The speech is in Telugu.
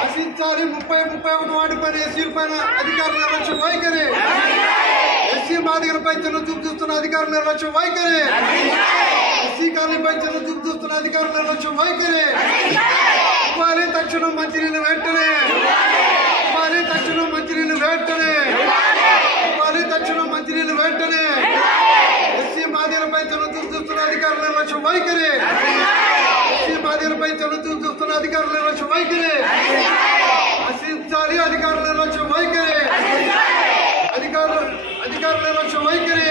నశించాలి 30 వార్డు పైన ఎస్సీల పైన అధికారుల నిర్లక్ష్యం వైఖరి. ఎస్సీ మాదిగలపై చిన్న చూపు చూస్తున్న అధికారుల నిర్లక్ష్యం వైఖరి. ఎస్సీ కాలనీపై చిన్న చూపు చూస్తున్న అధికారుల నిర్లక్ష్యం వైఖరి. ఇవ్వాలి తక్షణం మంచినీళ్ళు వెంటనే. ఇవ్వాలి తక్షణం మంచినీళ్ళు వెంటనే. ఇవ్వాలి తక్షణం మంచినీళ్ళు వెంటనే. ఎస్సీ మాదిగలపై చిన్న చూపు చూస్తున్న అధికారుల నిర్లక్ష్యం వైఖరి. ఎస్సీ మాదిగలపై చిన్న చూపు చూస్తున్న అధికారుల నిర్లక్ష్యం వైఖరి. నశించాలి అధికారుల నిర్లక్ష్యం వైఖరి. అధికారుల నిర్లక్ష్యం వైఖరి.